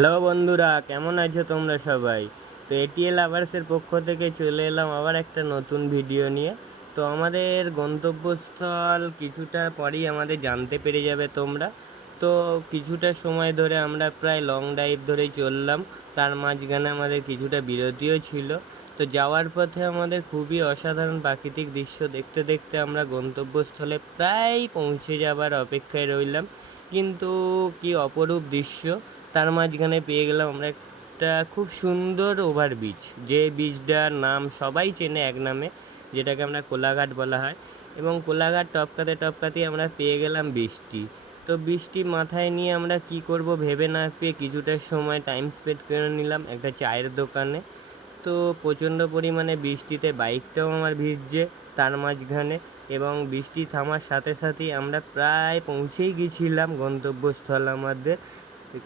Hello বন্ধুরা, কেমন আছো তোমরা সবাই? তো এটিএল লাভার্সের পক্ষ থেকে চলে এলাম আবার একটা নতুন ভিডিও নিয়ে। তো আমাদের গন্তব্যস্থল কিছুটা পরেই আমাদের জানতে পেরে যাবে তোমরা। তো কিছুটা সময় ধরে আমরা প্রায় লং ড্রাইভ ধরেই চললাম, তার মাঝখানে আমাদের কিছুটা বিরতিও ছিল। তো যাওয়ার পথে আমাদের খুবই অসাধারণ প্রাকৃতিক দৃশ্য দেখতে দেখতে আমরা গন্তব্যস্থলে প্রায় পৌঁছে যাবার অপেক্ষায় রইলাম। কিন্তু কি অপরূপ দৃশ্য! তার মাঝখানে পেয়ে গেলাম আমরা একটা খুব সুন্দর ওভারব্রিজ, যে ব্রিজটার নাম সবাই চেনে এক নামে, যেটাকে আমরা কোলাঘাট বলা হয়। এবং কোলাঘাট টপকাতে টপকাতেই আমরা পেয়ে গেলাম বৃষ্টি। তো বৃষ্টি মাথায় নিয়ে আমরা কি করব ভেবে না পেয়ে কিছুটা সময় টাইম স্পেন্ড করে নিলাম একটা চায়ের দোকানে। তো প্রচণ্ড পরিমাণে বৃষ্টিতে বাইকটাও আমার ভিজছে তার মাঝখানে, এবং বৃষ্টি থামার সাথে সাথেই আমরা প্রায় পৌঁছেই গেছিলাম গন্তব্যস্থল আমাদের।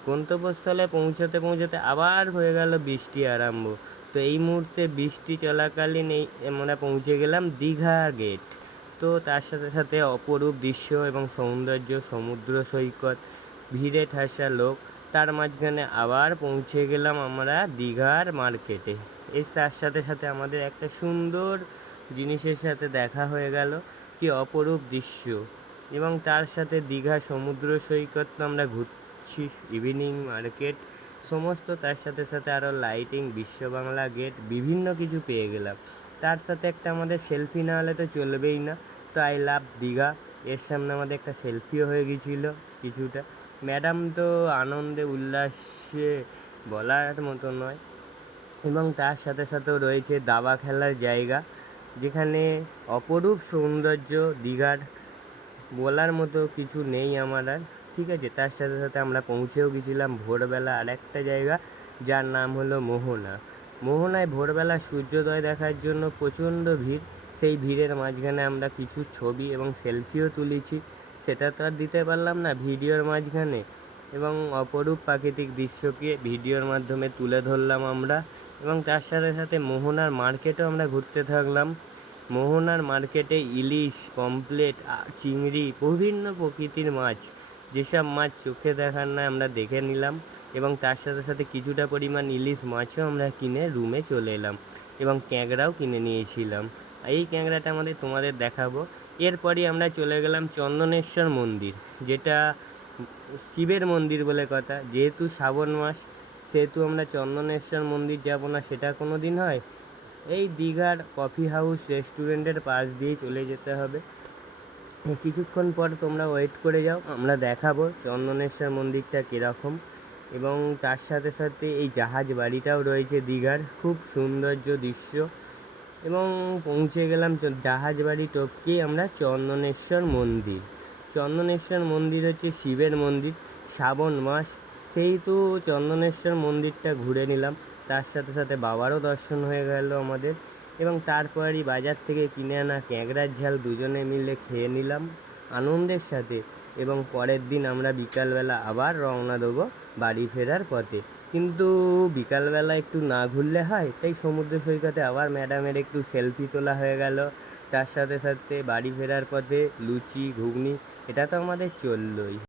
গন্তব্যস্থলে পৌঁছাতে পৌঁছাতে আবার হয়ে গেল বৃষ্টি আরম্ভ। তো এই মুহূর্তে বৃষ্টি চলাকালীন আমরা পৌঁছে গেলাম দীঘা গেট। তো তার সাথে সাথে অপরূপ দৃশ্য এবং সৌন্দর্য, সমুদ্র সৈকত, ভিড়ে ঠাসা লোক, তার মাঝখানে আবার পৌঁছে গেলাম আমরা দীঘার মার্কেটে। তার সাথে সাথে আমাদের একটা সুন্দর জিনিসের সাথে দেখা হয়ে গেল, কি অপরূপ দৃশ্য। এবং তার সাথে দীঘা সমুদ্র সৈকত তো আমরা ঘুরছি, ইভিনিং মার্কেট সমস্ত, তার সাথে সাথে আরও লাইটিং, বিশ্ব বাংলা গেট, বিভিন্ন কিছু পেয়ে গেলাম। তার সাথে একটা আমাদের সেলফি না হলে তো চলবেই না। তো আই লাভ দীঘা এর সামনে আমাদের একটা সেলফিও হয়ে গিয়েছিলো কিছুটা। ম্যাডাম তো আনন্দে উল্লাসে বলার মতো নয়। এবং তার সাথে সাথেও রয়েছে দাবা খেলার জায়গা, যেখানে অপরূপ সৌন্দর্য দীঘার, বলার মতো কিছু নেই আমার আর। ঠিক আছে, তার সাথে সাথে আমরা পৌঁছেও গেছিলাম ভোরবেলা আর একটা জায়গা, যার নাম হলো মোহনা। মোহনায় ভোরবেলা সূর্যোদয় দেখার জন্য প্রচণ্ড ভিড়। সেই ভিড়ের মাঝখানে আমরা কিছু ছবি এবং সেলফিও তুলেছি, সেটা তো আর দিতে পারলাম না ভিডিওর মাঝখানে। এবং অপরূপ প্রাকৃতিক দৃশ্যকে ভিডিওর মাধ্যমে তুলে ধরলাম আমরা। এবং তার সাথে সাথে মোহনার মার্কেটও আমরা ঘুরতে থাকলাম। মোহনার মার্কেটে ইলিশ, পমফ্রেট, চিংড়ি, বিভিন্ন প্রকৃতির মাছ, যেসব মাছ চোখে দেখার নয় আমরা দেখে নিলাম। এবং তার সাথে সাথে কিছুটা পরিমাণ ইলিশ মাছও আমরা কিনে রুমে চলে এলাম, এবং ক্যাংড়াও কিনে নিয়েছিলাম। এই ক্যাংড়াটা তোমাদের দেখাবো। এরপরই আমরা চলে গেলাম চন্দনেশ্বর মন্দির, যেটা শিবের মন্দির বলে কথা। যেহেতু শ্রাবণ মাস, সেহেতু আমরা চন্দনেশ্বর মন্দির যাব না সেটা কোনো দিন হয়? এই দীঘার কফি হাউস রেস্টুরেন্টের পাশ দিয়েই চলে যেতে হবে। কিছুক্ষণ পর তোমরা ওয়েট করে যাও, আমরা দেখাবো চন্দনেশ্বর মন্দিরটা কীরকম। এবং তার সাথে সাথে এই জাহাজ বাড়িটাও রয়েছে দীঘার, খুব সৌন্দর্য দৃশ্য। এবং পৌঁছে গেলাম জাহাজ বাড়ি টপকেই আমরা চন্দনেশ্বর মন্দির। চন্দনেশ্বর মন্দির হচ্ছে শিবের মন্দির। শ্রাবণ মাস, সেহেতু চন্দনেশ্বর মন্দিরটা ঘুরে নিলাম। তার সাথে সাথে বাবারও দর্শন হয়ে গেল আমাদের। এবং তারপরই বাজার থেকে কিনে আনা ক্যাংড়ার ঝাল দুজনে মিলে খেয়ে নিলাম আনন্দের সাথে। এবং পরের দিন আমরা বিকালবেলা আবার রওনা দেবো বাড়ি ফেরার পথে। কিন্তু বিকালবেলা একটু না ঘুরলে হয়, তাই সমুদ্র সৈকতে আবার ম্যাডামের একটু সেলফি তোলা হয়ে গেল। তার সাথে সাথে বাড়ি ফেরার পথে লুচি, ঘুগনি, এটা তো আমাদের চললই।